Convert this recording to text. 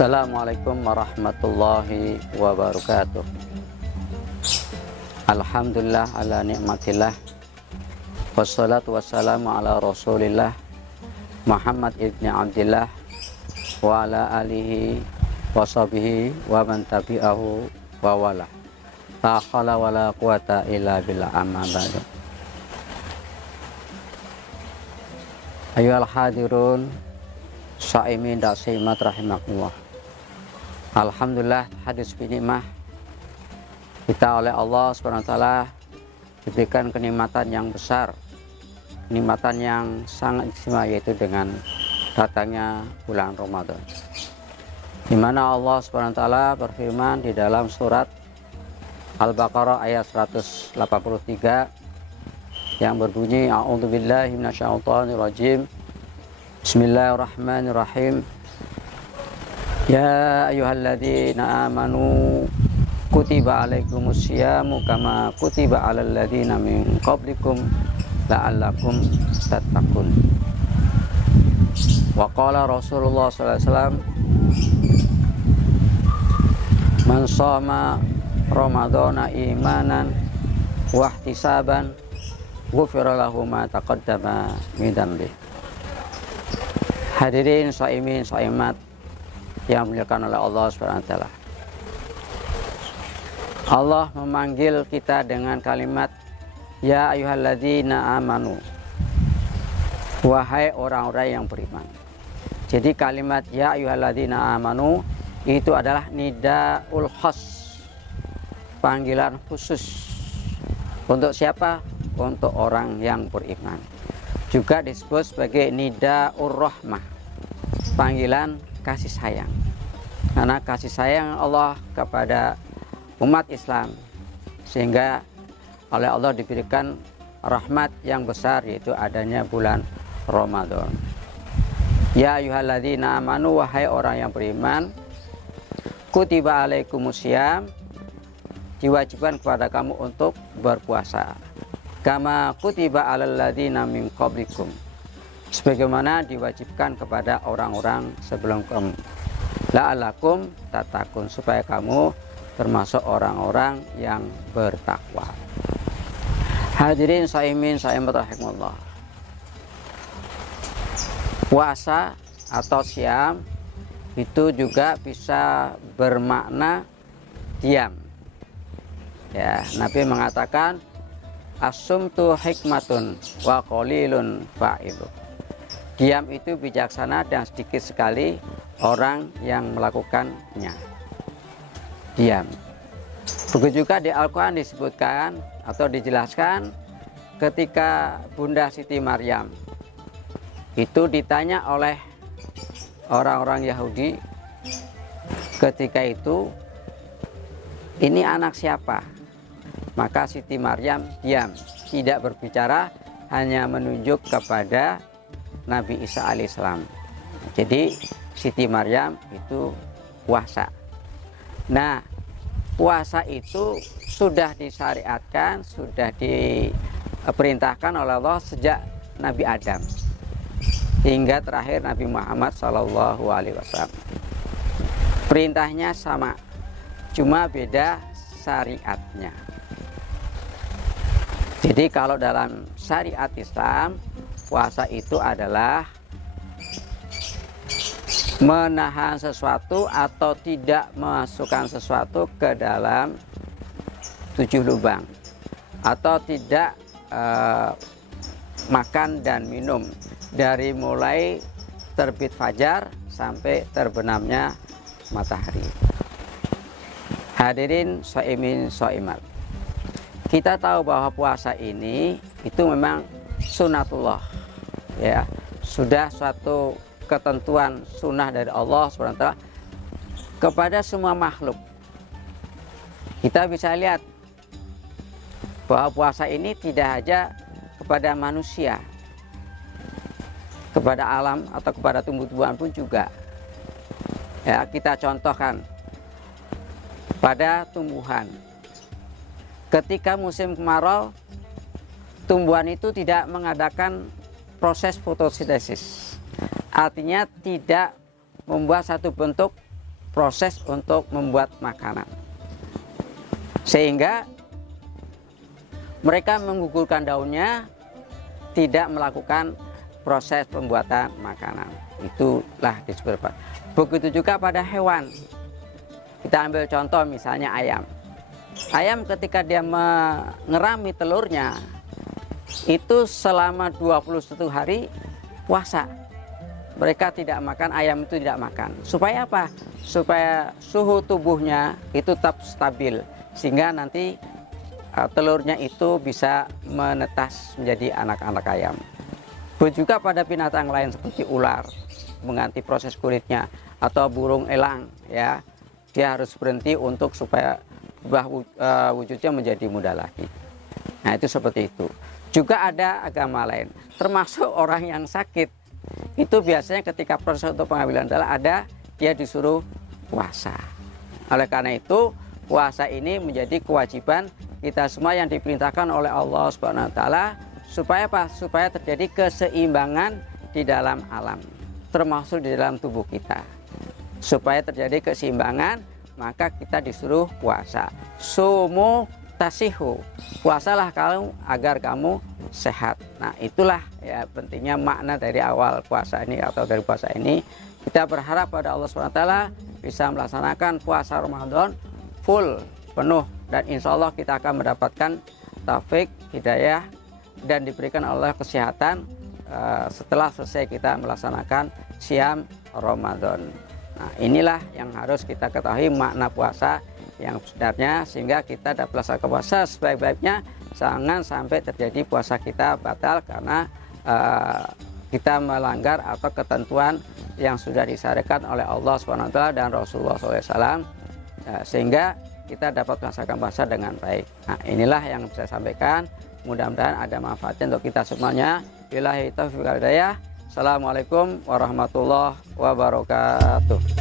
Assalamualaikum warahmatullahi wabarakatuh. Alhamdulillah ala ni'matillah. Wassalatu wassalamu ala rasulillah Muhammad ibn Abdillah wa ala alihi wa sahbihi wa man tabi'ahu wa wala. La hawla wa la quwata illa billah, amma ba'du. Ayyuhal hadirun Sa'imin dan sa'imat rahimakumullah. Alhamdulillah, hadis binikmah kita oleh Allah SWT diberikan kenikmatan yang besar, kenikmatan yang sangat istimewa, yaitu dengan datangnya bulan Ramadan, di mana Allah SWT berfirman di dalam surat Al-Baqarah ayat 183 yang berbunyi, A'udzubillahi minasyaitonirrajim, Bismillahirrahmanirrahim. Ya ayyuhalladzina amanu kutiba alaikumusyamu kama kutiba alal ladzina min qablikum la'allakum tattaqun. Wa qala Rasulullah sallallahu alaihi wasallam, man shoma ramadhana imanan wa ihtisaban ghufira lahu ma taqaddama min dhanbi. Hadirin shaimin shaimat yang dimuliakan oleh Allah SWT. Allah memanggil kita dengan kalimat ya ayyuhalladzina amanu, wahai orang-orang yang beriman. Jadi kalimat ya ayyuhalladzina amanu itu adalah nidaul khas, panggilan khusus. Untuk siapa? Untuk orang yang beriman. Juga disebut sebagai nidaur rahmah, panggilan kasih sayang. Karena kasih sayang Allah kepada umat Islam, sehingga oleh Allah diberikan rahmat yang besar, yaitu adanya bulan Ramadan. Ya ayyuhalladzina amanu, wahai orang yang beriman, kutiba alaikumusyaam, diwajibkan kepada kamu untuk berpuasa, kama kutiba alal ladzina min qablikum, sebagaimana diwajibkan kepada orang-orang sebelum kamu, la'allakum tattaqun, supaya kamu termasuk orang-orang yang bertakwa. Hadirin shaimin shaimat rahimakumullah. Puasa atau syam itu juga bisa bermakna diam. Ya, Nabi mengatakan as-sumtu hikmatun wa qalilun fa'ilu. Diam itu bijaksana dan sedikit sekali orang yang melakukannya. Diam. Begitu juga di Al-Quran disebutkan atau dijelaskan ketika Bunda Siti Maryam itu ditanya oleh orang-orang Yahudi ketika itu, ini anak siapa? Maka Siti Maryam diam, tidak berbicara, hanya menunjuk kepada Nabi Isa alaihissalam. Jadi Siti Maryam itu puasa. Nah, puasa itu sudah disyariatkan, sudah diperintahkan oleh Allah sejak Nabi Adam hingga terakhir Nabi Muhammad SAW. Perintahnya sama, cuma beda syariatnya. Jadi kalau dalam syariat Islam, puasa itu adalah menahan sesuatu atau tidak memasukkan sesuatu ke dalam 7 lubang, atau tidak makan dan minum dari mulai terbit fajar sampai terbenamnya matahari. Hadirin shaimin shaimat, kita tahu bahwa puasa ini itu memang sunatullah, ya, sudah suatu ketentuan sunnah dari Allah SWT kepada semua makhluk. Kita bisa lihat bahwa puasa ini tidak hanya kepada manusia, kepada alam atau kepada tumbuh-tumbuhan pun juga. Ya, kita contohkan pada tumbuhan. Ketika musim kemarau, tumbuhan itu tidak mengadakan proses fotosintesis. Artinya tidak membuat satu bentuk proses untuk membuat makanan, sehingga mereka menggugurkan daunnya, tidak melakukan proses pembuatan makanan. Itulah disebut. Begitu juga pada hewan. Kita ambil contoh misalnya ayam. Ayam ketika dia mengerami telurnya, itu selama 21 hari puasa. Mereka tidak makan, ayam itu tidak makan. Supaya apa? Supaya suhu tubuhnya itu tetap stabil, sehingga nanti telurnya itu bisa menetas menjadi anak-anak ayam. Begitu juga pada binatang lain seperti ular, mengganti proses kulitnya, atau burung elang, ya, dia harus berhenti untuk supaya wujudnya menjadi muda lagi. Nah, itu seperti itu. Juga ada agama lain, termasuk orang yang sakit, itu biasanya ketika proses untuk pengambilan darah ada, dia disuruh puasa. Oleh karena itu, puasa ini menjadi kewajiban kita semua yang diperintahkan oleh Allah Subhanahu wa taala, supaya apa? Supaya terjadi keseimbangan di dalam alam, termasuk di dalam tubuh kita. Supaya terjadi keseimbangan, maka kita disuruh puasa. Sumu tasihu, puasalah kamu agar kamu sehat. Nah, itulah ya pentingnya makna dari awal puasa ini atau dari puasa ini. Kita berharap pada Allah Subhanahu wa taala bisa melaksanakan puasa Ramadan full, penuh, dan insya Allah kita akan mendapatkan taufik, hidayah, dan diberikan Allah kesehatan setelah selesai kita melaksanakan siam Ramadan. Nah, inilah yang harus kita ketahui makna puasa yang sebenarnya, sehingga kita dapat melaksanakan puasa sebaik-baiknya. Jangan sampai terjadi puasa kita batal karena kita melanggar atau ketentuan yang sudah disyariatkan oleh Allah SWT dan Rasulullah SAW, sehingga kita dapat melaksanakan puasa dengan baik. Nah, inilah yang saya sampaikan. Mudah-mudahan ada manfaatnya untuk kita semuanya. Billahi taufiq wal hidayah. Assalamualaikum warahmatullahi wabarakatuh.